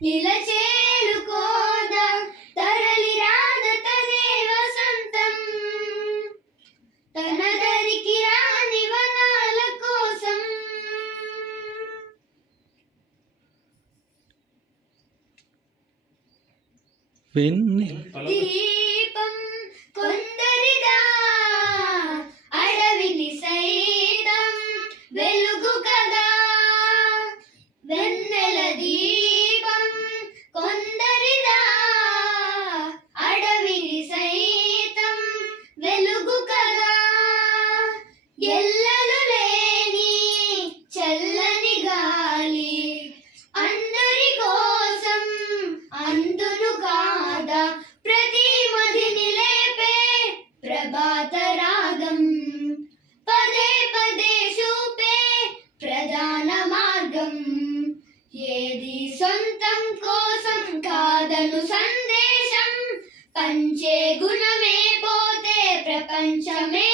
ఇలా చేరుకోదాం తరలి రాద తనే వసంతం. తన దరికి రాని వనాల కోసం. వెన్నెల దీపం కొందరిదా అడవిని సైతం వెలుగు కదా. వెన్నెల దీపం ఎల్లలు లేని చల్లని గాలి అందరి కోసం అందును కాదా ప్రతి మదిని లేపే ప్రభాత రాగం. పదే పదే చూపే ప్రధాన మార్గం. ఏది సొంతం కోసం కాదను సందేశం. పంచే గుణమే పోతే ప్రపంచమే